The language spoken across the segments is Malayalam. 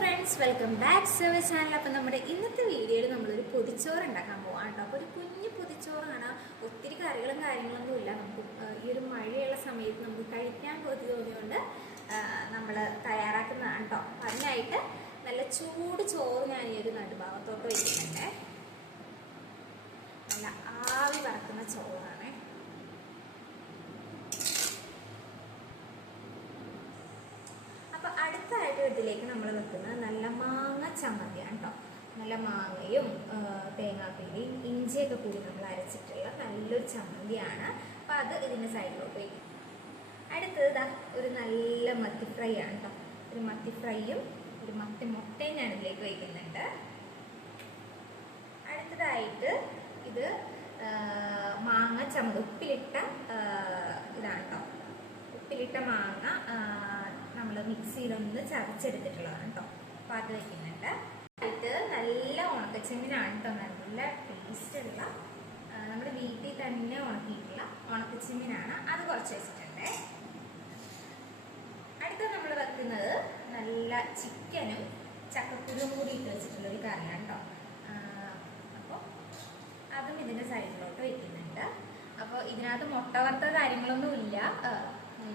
Friends, welcome back to our channel. അപ്പം നമ്മുടെ ഇന്നത്തെ വീഡിയോയിൽ നമ്മളൊരു പൊതിച്ചോറ് ഉണ്ടാക്കാൻ പോകാം കേട്ടോ. അപ്പോൾ ഒരു കുഞ്ഞു പൊതിച്ചോറാണ്, ഒത്തിരി കറികളും കാര്യങ്ങളൊന്നും ഇല്ല. നമുക്ക് ഈ ഒരു മഴയുള്ള സമയത്ത് നമുക്ക് കഴിക്കാൻ കൊതി തോന്നിയുകൊണ്ട് നമ്മൾ തയ്യാറാക്കുന്നതാണ് കേട്ടോ. അതിനായിട്ട് നല്ല ചൂട് ചോറ് ഞാൻ ഈ ഒരു നടുഭാഗത്തോട്ട് വയ്ക്കുന്നുണ്ട്. നല്ല ആവി പറക്കുന്ന ചോറാണ്. അടുത്തായിട്ട് ഇതിലേക്ക് നമ്മൾ വെക്കുന്നത് നല്ല മാങ്ങ ചമ്മന്തിയാണ് കേട്ടോ. നല്ല മാങ്ങയും തേങ്ങാപ്പീരിയും ഇഞ്ചിയൊക്കെ കൂടി നമ്മൾ അരച്ചിട്ടുള്ള നല്ലൊരു ചമ്മന്തിയാണ്. അപ്പം അത് ഇതിൻ്റെ സൈഡിലോട്ട് വയ്ക്കും. അടുത്തത് ഒരു നല്ല മത്തി ഫ്രൈ ആണ് കേട്ടോ. ഒരു മത്തി ഫ്രൈയും ഒരു മത്തി മുട്ടയും ഞാൻ ഇതിലേക്ക് വയ്ക്കുന്നുണ്ട്. അടുത്തതായിട്ട് ഇത് മാങ്ങ ചമ്മന്തി ഉപ്പിലിട്ട ഇതാണ് കേട്ടോ. ഉപ്പിലിട്ട മാങ്ങ നമ്മൾ മിക്സിയിലൊന്ന് ചതച്ചെടുത്തിട്ടുള്ളതാണ് കേട്ടോ. അപ്പോൾ അത് വയ്ക്കുന്നുണ്ട്. ഇത് നല്ല ഉണക്കച്ചെമ്മീനാണ് കേട്ടോ. നല്ല ടേസ്റ്റുള്ള നമ്മുടെ വീട്ടിൽ തന്നെ ഉണക്കിയിട്ടുള്ള ഉണക്കച്ചെമ്മീനാണ്. അത് കുറച്ച് വെച്ചിട്ടുണ്ട്. അടുത്ത നമ്മൾ വെക്കുന്നത് നല്ല ചിക്കനും ചക്കക്കുരുവും കൂടി ഇട്ട് വെച്ചിട്ടുള്ളൊരു കറിയാണ് കേട്ടോ. അപ്പോൾ അതും ഇതിൻ്റെ സൈഡിലോട്ട് വയ്ക്കുന്നുണ്ട്. അപ്പോൾ ഇതിനകത്ത് മുട്ട വറുത്ത കാര്യങ്ങളൊന്നും ഇല്ല,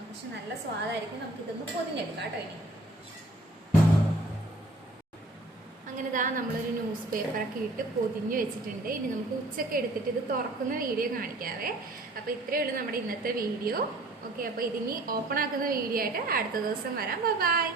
പക്ഷെ നല്ല സ്വാദായിരിക്കും. നമുക്ക് ഇതൊന്ന് പൊതിഞ്ഞെടുക്കാം കേട്ടോ. ഇനി അങ്ങനെ ഇതാ നമ്മളൊരു ന്യൂസ് പേപ്പറൊക്കെ ഇട്ട് പൊതിഞ്ഞ് വെച്ചിട്ടുണ്ട്. ഇനി നമുക്ക് ഉച്ചയ്ക്ക് എടുത്തിട്ട് ഇത് തുറക്കുന്ന വീഡിയോ കാണിക്കാവേ. അപ്പോൾ ഇത്രയേ ഉള്ളൂ നമ്മുടെ ഇന്നത്തെ വീഡിയോ. ഓക്കെ, അപ്പോൾ ഇതിനി ഓപ്പൺ ആക്കുന്ന വീഡിയോ ആയിട്ട് അടുത്ത ദിവസം വരാം. ബൈ.